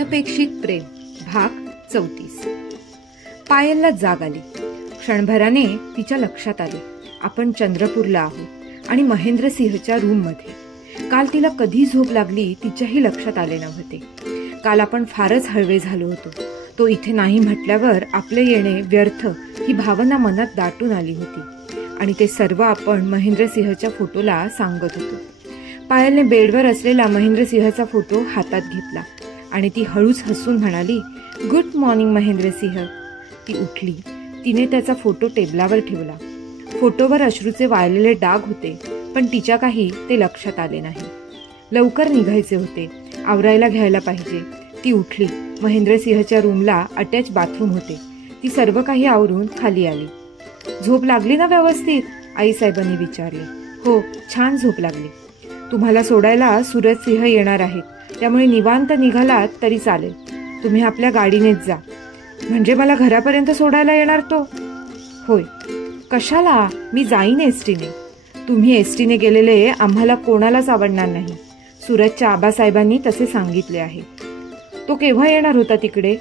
अनपेक्षित प्रेम भाग 34। पायलला जाग आली। क्षणभराने तिच्या लक्षात आले आपण चंद्रपूरला आहोत आणि महेंद्रसिंहच्या रूम मध्ये। काल तिला कधी झोप लागली तिच्याही लक्षात आले नव्हते। काल आपण फारच हळवे झालो होतो। तो इथे नाही म्हटल्यावर आपले येणे व्यर्थ ही भावना मनात दाटून आली होती आणि ते सर्व आपण महेंद्रसिंहच्या फोटोला सांगत होतो। पायलने बेडवर असलेला महेंद्रसिंहचा फोटो हातात घेतला आणि ती हळूच हसून म्हणाली, गुड मॉर्निंग महेंद्रसिंह। ती उठली। तिने त्याचा फोटो टेबलावर ठेवला। फोटोवर अश्रूचे वाळलेले डाग होते, पण तिच्या काही ते लक्षात आले नाही। लवकर निघायचे होते, आवरायला घ्यायला पाहिजे। ती उठली। महेंद्रसिंहच्या रूमला अटॅच बाथरूम होते। ती सर्व काही आवरून खाली आली। झोप लागली ना व्यवस्थित? आईसाहेबांनी विचारले। हो, छान झोप लागली। तुम्हाला सोडायला सूरज सिंह येणार आहेत, त्यामुळे निवांत निघालात तरी चालेल। तुम्ही आपल्या गाडीनेच जा। म्हणजे मला घरापर्यंत सोडायला येणार तो? होय। कशाला? मी जाईन एसटीने। तुम्ही एसटीने गेलेले आम्हाला कोणालाच आवडणार नाही। सूरजच्या आबासाहेबांनी तसे सांगितले आहे। तो केव्हा येणार होता तिकडे?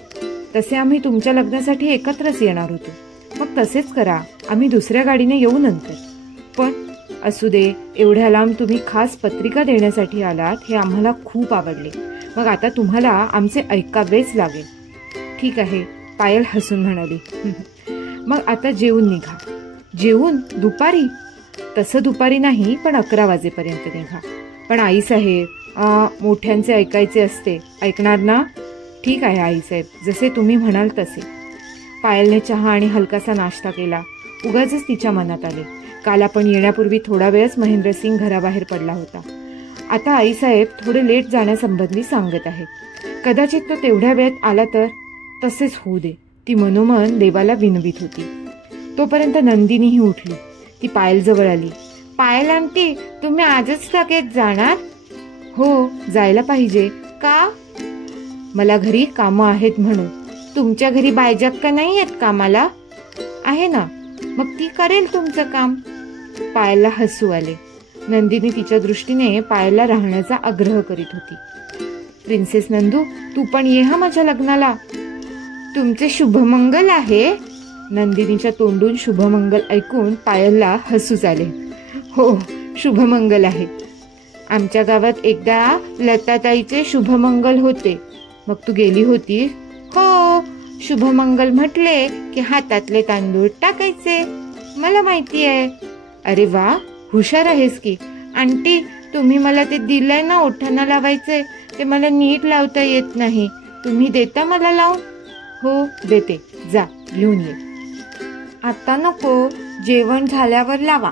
तसे आम्ही तुमच्या लग्नासाठी एकत्रच येणार होतो। मग तसेच करा, आम्ही दुसऱ्या गाडीने येऊ नंतर। पण असू दे, एवढ्या लांब तुम्ही खास पत्रिका देण्यासाठी आलात हे आम्हाला खूप आवडले। मग आता तुम्हाला आमचे ऐकावेच लागेल। ठीक आहे, पायल हसून म्हणाली। मग आता जेवून निघा। जेवून? दुपारी? तसं दुपारी नाही, पण 11 वाजेपर्यंत निघा। पण आईसाहेब, मोठ्यांचे ऐकायचे असते, ऐकणार ना? ठीक आहे आईसाहेब, जसे तुम्ही म्हणाल तसे। पायलने चहा आणि हलकासा नाश्ता केला। उगाचच तिच्या मनात आले, काल आपण येण्यापूर्वी थोडा वेळच महेंद्रसिंग घराबाहेर पडला होता। आता आईसाहेब थोडे लेट जाण्यासंबंधी सांगत आहेत। कदाचित तो तेवढ्या वेळात आला तर? तसेच होऊ दे, ती मनोमन देवाला विनवित होती। तोपर्यंत नंदिनीही उठली। ती पायल जवळ आली। पायल आंटी, तुम्ही आजच लगेच जाणार? हो, जायला पाहिजे। का? मला घरी कामं आहेत म्हणून। तुमच्या घरी बायजक्का नाही आहेत कामाला? आहे ना, मग ती करेल तुमचं काम। पायलला हसू आले। नंदिनी तिच्या दृष्टीने पायलला राहण्याचा आग्रह करीत होती। प्रिन्सेस नंदू, तू पण ये हा माझ्या लग्नाला। तुमचे शुभमंगल आहे? नंदिनीच्या तोंडून शुभमंगल ऐकून पायलला हसूच आले। हो, शुभमंगल आहे। आमच्या गावात एकदा लताताईचे शुभमंगल होते। मग तू गेली होती? हो, शुभमंगल म्हटले की हातातले तांदूळ टाकायचे, मला माहिती आहे। अरे वा, हुशार आहेस की। आंटी, तुम्ही मला ते दिलंय ना ओठांना लावायचे, ते मला नीट लावता येत नाही, तुम्ही देता मला लावून? हो देते, जा घेऊन ये। आता नको, जेवण झाल्यावर लावा।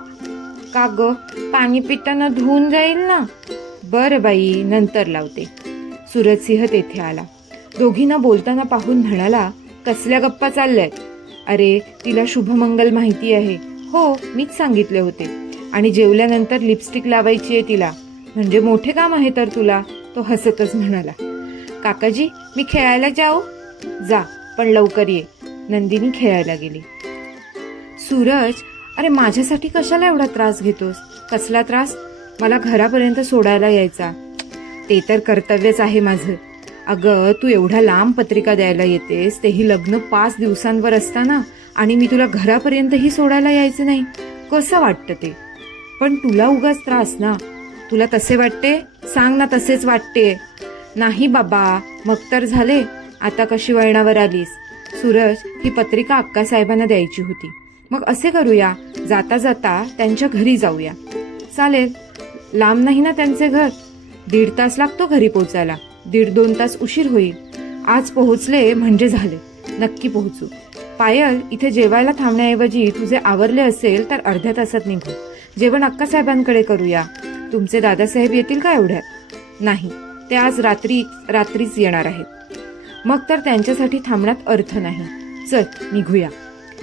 का ग, पाणी पिताना धुवून जाईल ना? बरं बाई, नंतर लावते। सूरज सिंह तेथे आला। दोघींना बोलताना पाहून म्हणाला, कसल्या गप्पा चालल्यात? अरे, तिला शुभमंगल माहिती आहे। हो, मीच सांगितले होते। आणि जेवल्यानंतर लिपस्टिक लावायची आहे तिला, म्हणजे मोठे काम आहे तर तुला। तो हसतच म्हणाला, काकाजी, मी खेळायला जाऊ? जा, पण लवकर ये। नंदिनी खेळायला गेली। सूरज, अरे माझ्यासाठी कशाला एवढा त्रास घेतोस? कसला त्रास? मला घरापर्यंत सोडायला यायचा। ते तर कर्तव्यच आहे माझं। अगं, तू एवढ्या लांब पत्रिका द्यायला येतेस, तेही लग्न 5 दिवसांवर असताना, आणि मी तुला घरापर्यंतही सोडायला यायचं नाही? कसं वाटतं ते? पण तुला उगाच त्रास ना? तुला तसे वाटते? सांग ना, तसेच वाटते? नाही बाबा, मग तर झाले। आता कशी वळणावर आलीस? सूरज, ही पत्रिका अक्कासाहेबांना द्यायची होती। मग असे करूया, जाता जाता त्यांच्या घरी जाऊया। चालेल। लांब नाही ना त्यांचे घर? 1.5 तास लागतो घरी पोहोचायला। 1.5-2 तास उशीर होईल। आज पोहोचले म्हणजे झाले, नक्की पोहोचू। पायल, इथे जेवायला थांबण्याऐवजी तुझे आवरले असेल तर अर्ध्या तासात निघू। जेवण अक्कासाहेबांकडे करूया। तुमचे दादासाहेब येतील का एवढ्यात? नाही, ते आज रात्रीच येणार आहेत। मग तर त्यांच्यासाठी थांबण्यात अर्थ नाही। चल निघूया,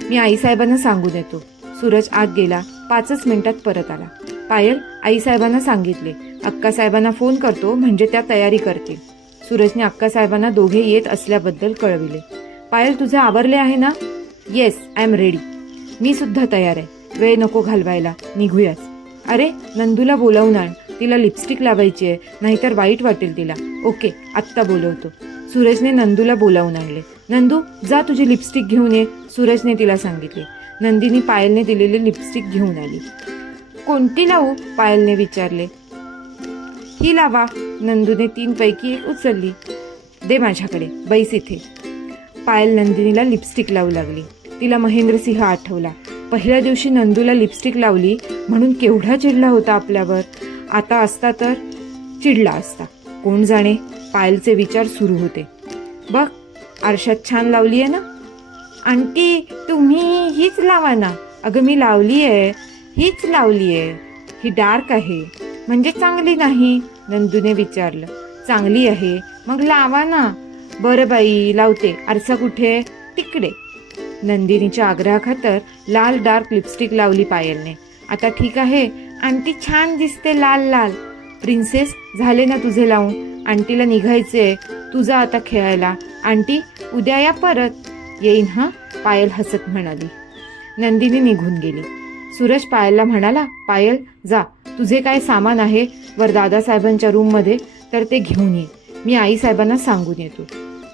मी आईसाहेबांना सांगून येतो। सूरज आत गेला। 5च मिनिटात परत आला। पायल, आईसाहेबांना सांगितले, अक्कासाहेबांना फोन करतो म्हणजे त्या तयारी करतील। सूरजने अक्कासाहेबांना दोघे येत असल्याबद्दल कळविले। पायल, तुझे आवरले आहे ना? Yes, I am ready. मी सुद्धा तयार आहे। वेळ नको घालवायला, निघूयाच। अरे, नंदूला बोलावून आण, तिला लिपस्टिक लावायची आहे, नाहीतर वाईट वाटेल तिला। ओके, आत्ता बोलवतो। सूरजने नंदूला बोलावून आणले. नंदू, जा तुझी लिपस्टिक घेऊन ये, सूरजने तिला सांगितले. नंदिनी पायलने दिलेली लिपस्टिक घेऊन आली. कोणती लावू, पायलने विचारले. ही लावा, नंदूने 3 पैकी 1 उचलली. दे माझ्याकडे, बैस इथे. पायल नंदिनीला लिपस्टिक लावू लागली. तिला महेंद्रसिंह आठवला. पहिल्या दिवशी नंदूला लिपस्टिक लावली म्हणून केवढा चिडला होता आपल्यावर. आता असता तर चिडला असता. कोण जाणे, पायलचे विचार सुरू होते. बघ, आरशात छान लावली आहे ना. आंटी, तुम्ही हीच लावा ना. अगं, मी लावली आहे, हीच लावली आहे. ही डार्क आहे म्हणजे चांगली नाही, नंदूने विचारलं. चांगली आहे मग लावा ना. बरं बाई, लावते. आरसा कुठे? तिकडे. नंदिनीच्या आग्रहाखातर लाल डार्क लिपस्टिक लावली पायलने. आता ठीक आहे आंटी, छान दिसते लाल लाल. प्रिन्सेस, झाले ना तुझे लावून. आंटीला निघायचे, तुझा आता खेळायला. आंटी, उद्या या परत. येईन हा, पायल हसत म्हणाली. नंदिनी निघून गेली. सूरज पायलला म्हणाला, पायल जा, तुझे काय सामान आहे वर दादासाहेबांच्या रूममध्ये तर ते घेऊन ये. मी आईसाहेबांना सांगून येतो.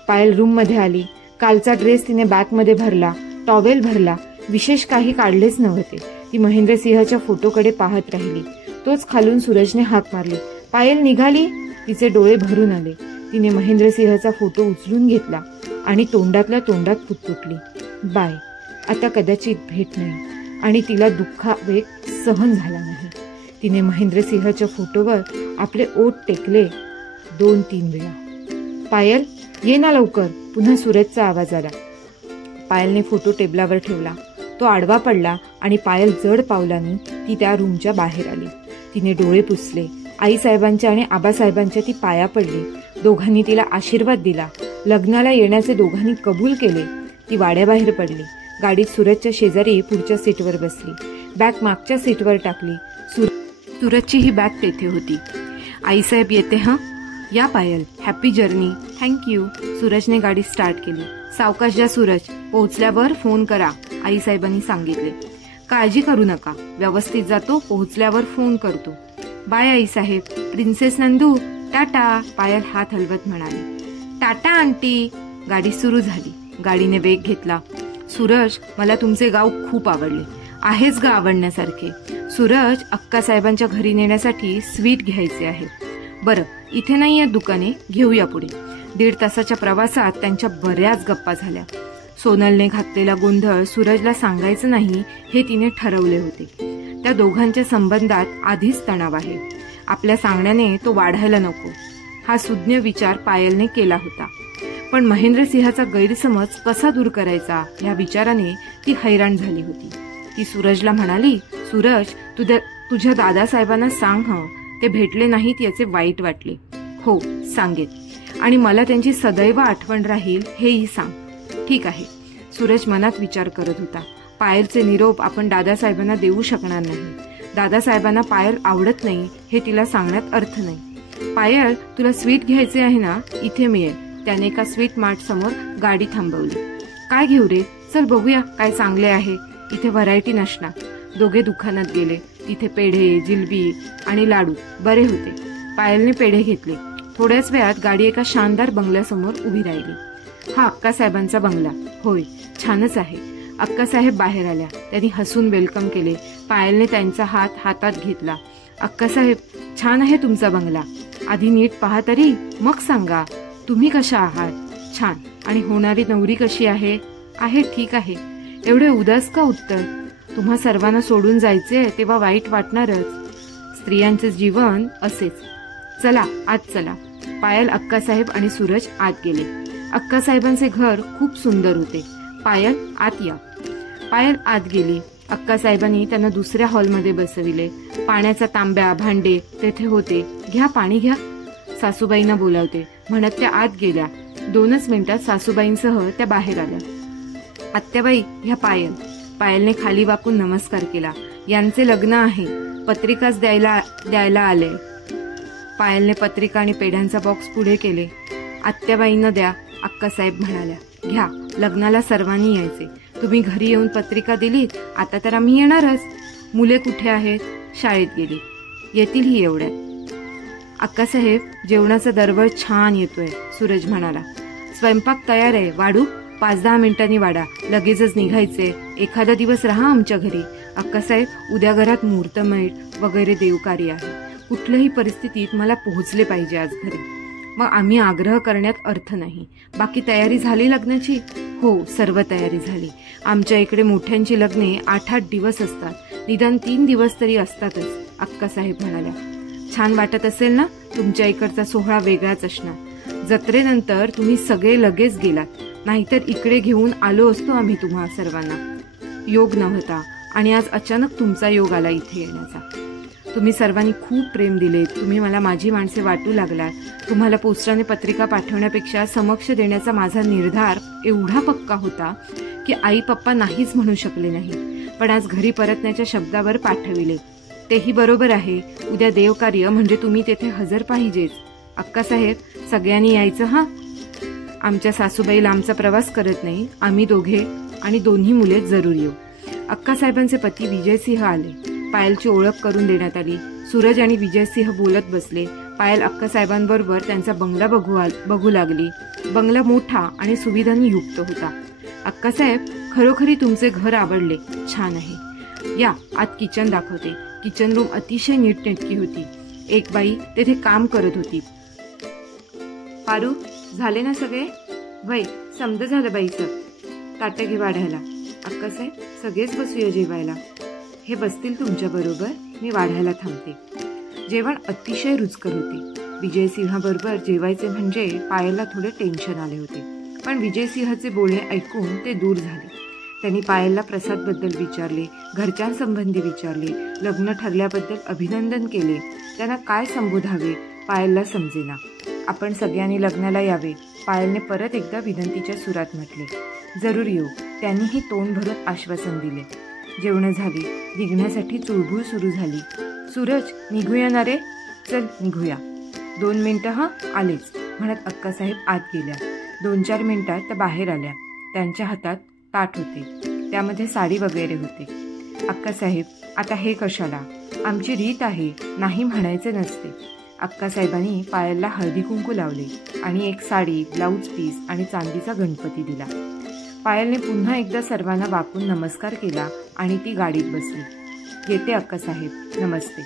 पायल रूममध्ये आली. कालचा ड्रेस तिने बॅगमध्ये भरला, टॉवेल भरला. विशेष काही काढलेच नव्हते. ती महेंद्रसिंहच्या फोटोकडे पाहत राहिली. तोच खालून सूरजने हाक मारली. पायल निघाली. तिचे डोळे भरून आले. तिने महेंद्रसिंहचा फोटो उचलून घेतला आणि तोंडातल्या तोंडात पुटपुटली. बाय, आता कदाचित भेट नाही. आणि तिला दुःखावेग सहन झाला नाही. तिने महेंद्रसिंहच्या फोटोवर आपले ओठ टेकले 2-3 वेळा. पायल, ये ना लवकर, पुन्हा सूरजचा आवाज आला. पायलने फोटो टेबलावर ठेवला. तो आडवा पडला आणि पायल जड पावलांनी ती त्या रूमच्या बाहेर आली. तिने डोळे पुसले. आईसाहेबांच्या आणि आबासाहेबांच्या ती पाया पडली. दोघांनी तिला आशीर्वाद दिला. लग्नाला येण्याचे दोघांनी कबूल केले. ती वाड्याबाहेर पडली. गाडीत सूरजच्या शेजारी पुढच्या सीटवर बसली. बॅग मागच्या सीटवर टाकली. सूरजची ही बॅग तेथे होती. आईसाहेब येते हं. या पायल, हॅपी जर्नी. थँक्यू. सूरजने गाडी स्टार्ट केली. सावकाश जा सूरज, पोहोचल्यावर फोन करा, आईसाहेबांनी सांगितले. काळजी करू नका, व्यवस्थित जातो, पोहोचल्यावर फोन करतो. बाय आईसाहेब. प्रिन्सेस नंदू, टाटा, पायल हात हलवत म्हणाली. टाटा आंटी. गाडी सुरू झाली. गाडीने वेग घेतला. सूरज, मला तुमचे गाव खूप आवडले. आहेच गा आवडण्यासारखे. सूरज, अक्कासाहेबांच्या घरी नेण्यासाठी स्वीट घ्यायचे आहे. बरं, इथे नाही आहेत दुकाने, घेऊया पुढे. 1.5 तासाच्या प्रवासात त्यांच्या बऱ्याच गप्पा झाल्या. सोनलने घातलेला गोंधळ सूरजला सांगायचं नाही हे तिने ठरवले होते. त्या दोघांच्या संबंधात आधीच तणाव आहे. आपल्या सांगण्याने तो वाढायला नको, हा सुज्ञ विचार पायलने केला होता. पण महेंद्रसिंहाचा गैरसमज कसा दूर करायचा ह्या विचाराने ती हैराण झाली होती. ती सूरजला म्हणाली, सूरज, तुझ्या दादासाहेबांना सांग हं, ते भेटले नाहीत याचे वाईट वाटले. हो, सांगेत. आणि मला त्यांची सदैव आठवण राहील हेही सांग. ठीक आहे. सूरज मनात विचार करत होता. पायलचे निरोप आपण दादासाहेबांना देऊ शकणार नाही. दादासाहेबांना पायल आवडत नाही हे तिला सांगण्यात अर्थ नाही. पायल, तुला स्वीट घ्यायचे आहे ना, इथे मिळेल. त्याने एका स्वीट मार्ट समोर गाडी थांबवली. काय घेऊ रे? चल बघूया काय चांगले आहे. इथे व्हरायटी नसणार. दोघे दुकानात गेले. तिथे पेढे, जिलबी आणि लाडू बरे होते. पायलने पेढे घेतले. थोड्याच वेळात गाडी एका शानदार बंगल्यासमोर उभी राहिली. हा अक्कासाहेबांचा बंगला. होय, छानच आहे. अक्कासाहेब बाहेर आल्या. त्यांनी हसून वेलकम केले. पायलने त्यांचा हात हातात घेतला. अक्कासाहेब, छान आहे तुमचा बंगला. आधी नीट पहा तरी, मग सांगा. तुम्ही कशा आहात? छान. आणि होणारी नवरी कशी आहे? आहे ठीक आहे. एवढे उदास का उत्तर? तुम्हा सर्वांना सोडून जायचे तेव्हा वाईट वाटणारच. स्त्रियांचे जीवन असेच. चला आत चला. पायल, अक्कासाहेब आणि सूरज आत गेले. अक्कासाहेबांचे घर खूप सुंदर होते. पायल, आत या. पायल आत गेली. अक्कासाहेबांनी त्यांना दुसऱ्या हॉलमध्ये बसविले. पाण्याचा तांब्या, भांडे तेथे होते. घ्या, पाणी घ्या, सासूबाईंना बोलावते म्हणत त्या आत गेल्या. 2च मिनिटात सासूबाईंसह त्या बाहेर आल्या. आत्याबाई, ह्या पायल. पायलने खाली वाकून नमस्कार केला. यांचे लग्न आहे, पत्रिकाच द्यायला आले. पायलने पत्रिका आणि पेढ्यांचा बॉक्स पुढे केले. आत्याबाईंना द्या, अक्कासाहेब म्हणाल्या. घ्या, लग्नाला सर्वांनी यायचे. तुम्ही घरी येऊन पत्रिका दिलीत, आता तर आम्ही येणारच. मुले कुठे आहेत? शाळेत गेली. येतील ही एवढ्यात. अक्कासाहेब, जेवणाचा दरवळ छान येतोय, सूरज म्हणाला. स्वयंपाक तयार आहे, वाढू? 5-10 मिनिटांनी वाढा, लगेचच निघायचे. एखादा दिवस राहा आमच्या घरी. अक्कासाहेब, उद्या घरात मुहूर्तमेढ वगैरे देवकार्य आहे. कुठल्याही परिस्थितीत मला पोहोचले पाहिजे आज घरी. मग आम्ही आग्रह करण्यात अर्थ नाही. बाकी तयारी झाली लग्नाची? हो, सर्व तयारी झाली. आमच्या इकडे मोठ्यांची लग्ने 8-8 दिवस असतात, निदान 3 दिवस तरी असतातच, अक्कासाहेब म्हणाल्या. छान वाटत असेल ना? तुमच्या इकडचा सोहळा वेगळाच असणार. जत्रेनंतर तुम्ही सगळे लगेच गेलात, नाहीतर इकडे घेऊन आलो असतो आम्ही तुम्हा सर्वांना. योग नव्हता आणि आज अचानक तुमचा योग आला इथे येण्याचा. तुम्ही सर्वांनी खूप प्रेम दिले. तुम्ही मला माझी माणसे वाटू लागलात. तुम्हाला पोस्टाने पत्रिका पाठवण्यापेक्षा समक्ष देण्याचा माझा निर्धार एवढा पक्का होता की आई पप्पा नाहीच म्हणू शकले नाही. पण आज घरी परतण्याच्या शब्दावर पाठविले. तेही बरोबर आहे. उद्या देवकार्य म्हणजे तुम्ही तेथे हजर पाहिजेच. अक्कासाहेब, सगळ्यांनी यायचं हा. आमच्या सासूबाई लांबचा प्रवास करत नाही. आम्ही दोघे आणि दोन्ही मुले जरूर येऊ. अक्कासाहेबांचे पती विजयसिंह आले. पायलची ओळख करून देण्यात आली. सूरज आणि विजयसिंह बोलत बसले. पायल अक्कासाहेबांबरोबर त्यांचा बंगला बघू लागली. बंगला मोठा आणि सुविधांनी युक्त होता. अक्कासाहेब, खरोखरी तुमचे घर आवडले. छान आहे. या आत किचन दाखवते. किचन रूम अतिशय नीटनेटकी होती. एक बाई तेथे काम करत होती. पारू, झाले ना सगळे? वय, समज झालं बाईचं. ताटं घे वाढायला. अक्कासाहेब, सगळेच बसूया जेवायला. हे बसतील तुमच्या बरोबर, मी वाढायला थांबते. जेवण अतिशय रुचकर होते. विजयसिंहाबरोबर जेवायचे म्हणजे पायलला थोडे टेन्शन आले होते. पण विजयसिंहाचे बोलणे ऐकून ते दूर झाले. त्यांनी पायलला प्रसादबद्दल विचारले, घरच्यांसंबंधी विचारले, लग्न ठरल्याबद्दल अभिनंदन केले. त्यांना काय संबोधावे पायलला समजेना. आपण सगळ्यांनी लग्नाला यावे, पायलने परत एकदा विनंतीच्या सुरात म्हटले. जरूर येऊ, त्यांनीही तोंड भरून आश्वासन दिले. जेवणं झाली. निघण्यासाठी चुळबुळ सुरू झाली. सूरज, निघूया ना रे? चल निघूया. 2 मिनिटं हा, आलेच म्हणत अक्कासाहेब आत गेल्या. 2-4 मिनिटात त्या बाहेर आल्या. त्यांच्या हातात ताट होते, त्यामध्ये साडी वगैरे होते. अक्कासाहेब, आता हे कशाला? आमची रीत आहे, नाही म्हणायचे नसते. अक्कासाहेबांनी पायलला हळदी कुंकू लावले आणि एक साडी, ब्लाऊज पीस आणि चांदीचा गणपती दिला. पायलने पुन्हा एकदा सर्वांना वाकून नमस्कार केला आणि ती गाडीत बसली. येते अक्कासाहेब, नमस्ते.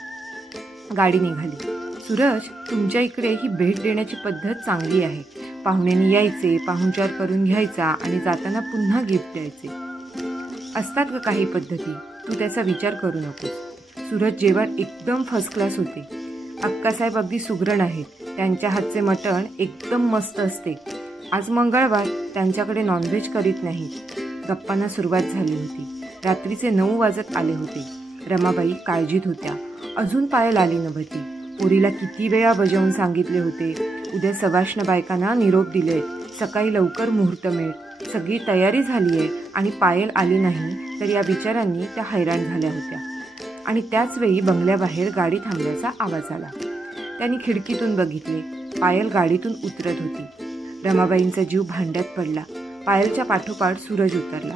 गाडी निघाली. सूरज, तुमच्या इकडे ही भेट देण्याची पद्धत चांगली आहे. पाहुण्यांनी यायचे, पाहुणचार करून घ्यायचा आणि जाताना पुन्हा गिफ्ट द्यायचे. असतात का काही पद्धती? तू त्याचा विचार करू नकोस. सूरज, जेवण एकदम फर्स्ट क्लास होते. अक्कासाहेब अगदी सुगरण आहेत. त्यांच्या हातचे मटण एकदम मस्त असते. आज मंगळवार, त्यांच्याकडे नॉनव्हेज करीत नाहीत. गप्पांना सुरुवात झाली होती. रात्रीचे 9 वाजत आले होते. रमाबाई काळजीत होत्या. अजून पायल आली नव्हती. पोरीला किती वेळा बजावून सांगितले होते. उद्या सवाष्ण बायकांना निरोप दिले. सकाळी लवकर मुहूर्तमेढ. सगळी तयारी झाली आहे आणि पायल आली नाही तर या विचारांनी त्या हैराण झाल्या होत्या. आणि त्याच वेळी बंगल्याबाहेर गाडी थांबल्याचा आवाज आला. त्यांनी खिडकीतून बघितले. पायल गाडीतून उतरत होती. रमाबाईंचा जीव भांड्यात पडला. पायलच्या पाठोपाठ सूरज उतरला.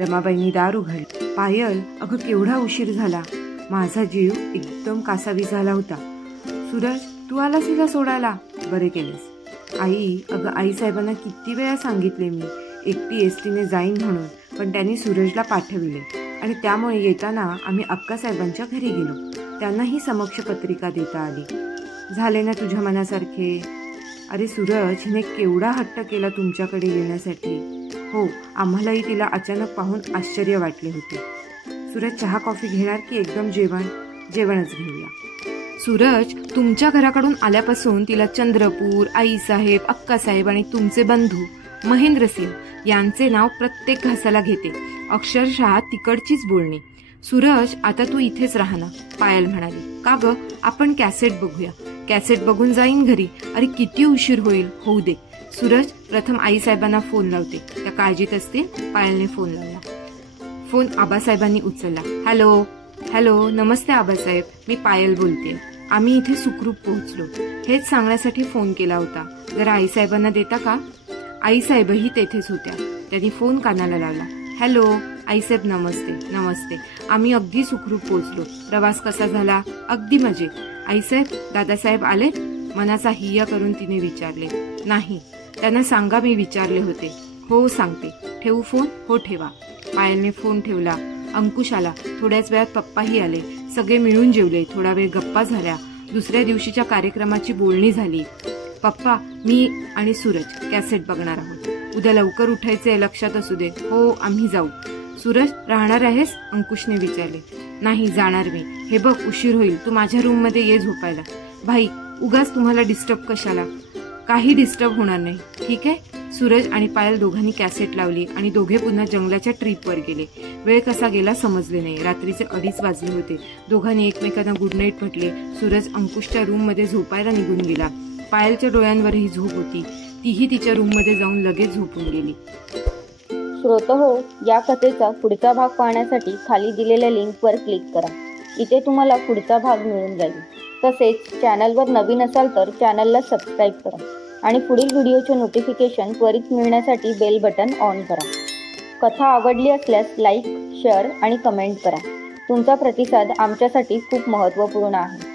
रमाबाईंनी दार उघडले. पायल, अगं केवढा उशीर झाला. माझा जीव एकदम कासावी झाला होता. सूरज, तू आलास हिला सोडायला? बरे केलेस. आई, अगं आईसाहेबांना किती वेळा सांगितले मी एकटी एसटीने जाईन म्हणून, पण त्यांनी सूरजला पाठविले आणि त्यामुळे येताना आम्ही अक्कासाहेबांच्या घरी गेलो. त्यांनाही समक्ष पत्रिका देता आली. झाले ना तुझ्या मनासारखे? अरे सूरज, हिने केवढा हट्ट केला तुमच्याकडे येण्यासाठी. हो, आम्हालाही तिला अचानक पाहून आश्चर्य वाटले होते. सूरज, चहा कॉफी घेणार की एकदम जेवण? जेवणच घेऊया. सूरज, तुमच्या घराकडून आल्यापासून तिला चंद्रपूर, आईसाहेब, अक्कासाहेब आणि तुमचे बंधू महेंद्रसिंह यांचे नाव प्रत्येक घासाला घेते. अक्षरशः तिकडचीच बोलणी. सूरज, आता तू इथेच राहा ना, पायल म्हणाली. का ग? आपण कॅसेट बघूया. कॅसेट बघून जाईन घरी. अरे किती उशीर होईल. होऊ दे. सूरज, प्रथम आईसाहेबांना फोन लावते, त्या काळजीत असतील. पायलने फोन लावला. फोन आबासाहेबांनी उचलला. हॅलो. हॅलो, नमस्ते आबासाहेब, मी पायल बोलते. आम्ही इथे सुखरूप पोहोचलो. हेच सांगण्यासाठी फोन केला होता. जरा आईसाहेबांना देता का? आईसाहेबही तेथेच होत्या. त्यांनी फोन कानाला लावला. हॅलो आईसाहेब, नमस्ते. नमस्ते. आम्ही अगदी सुखरूप पोहोचलो. प्रवास कसा झाला? अगदी मजेत. आईसाहेब, दादासाहेब आले? मनाचा हिय्या करून तिने विचारले. नाही. त्यांना सांगा मी विचारले होते. हो सांगते. ठेवू फोन? हो ठेवा. पायलने फोन ठेवला. अंकुश आला. थोड्याच वेळात पप्पाही आले. सगळे मिळून जेवले. थोडा वेळ गप्पा झाल्या. दुसऱ्या दिवशीच्या कार्यक्रमाची बोलणी झाली. पप्पा, मी आणि सूरज कॅसेट बघणार आहोत. उद्या लवकर उठायचे, लक्षात असू दे. हो, आम्ही जाऊ. सूरज, राहणार आहेस? अंकुशने विचारले. नाही, जाणार मी. हे बघ, उशीर होईल. तू माझ्या रूममध्ये ये झोपायला. भाई, उगाच तुम्हाला डिस्टर्ब कशाला? काही डिस्टर्ब होणार नाही, ठीक आहे? सूरज आणि पायल दोघांनी कॅसेट लावली आणि दोघे पुन्हा जंगलाच्या ट्रीपवर गेले. वेळ कसा गेला समजले नाही. रात्रीचे 2:30 वाजले होते. दोघांनी एकमेकांना गुड नाईट म्हटले. सूरज अंकुशच्या रूममध्ये झोपायला निघून गेला. पायलच्या डोळ्यांवरही झोप होती. तीही तिच्या रूममध्ये जाऊन लगेच झोपून गेली. श्रोतहो, या कथेचा पुढचा भाग पाहण्यासाठी खाली दिलेल्या लिंकवर क्लिक करा. इथे तुम्हाला पुढचा भाग मिळून जाईल. तसेच चॅनलवर नवीन असाल तर चॅनलला सबस्क्राईब करा आणि पुढील व्हिडिओचे नोटिफिकेशन त्वरित मिळण्यासाठी बेल बटन ऑन करा. कथा आवडली असल्यास लाईक, शेअर आणि कमेंट करा. तुमचा प्रतिसाद आमच्यासाठी खूप महत्त्वपूर्ण आहे.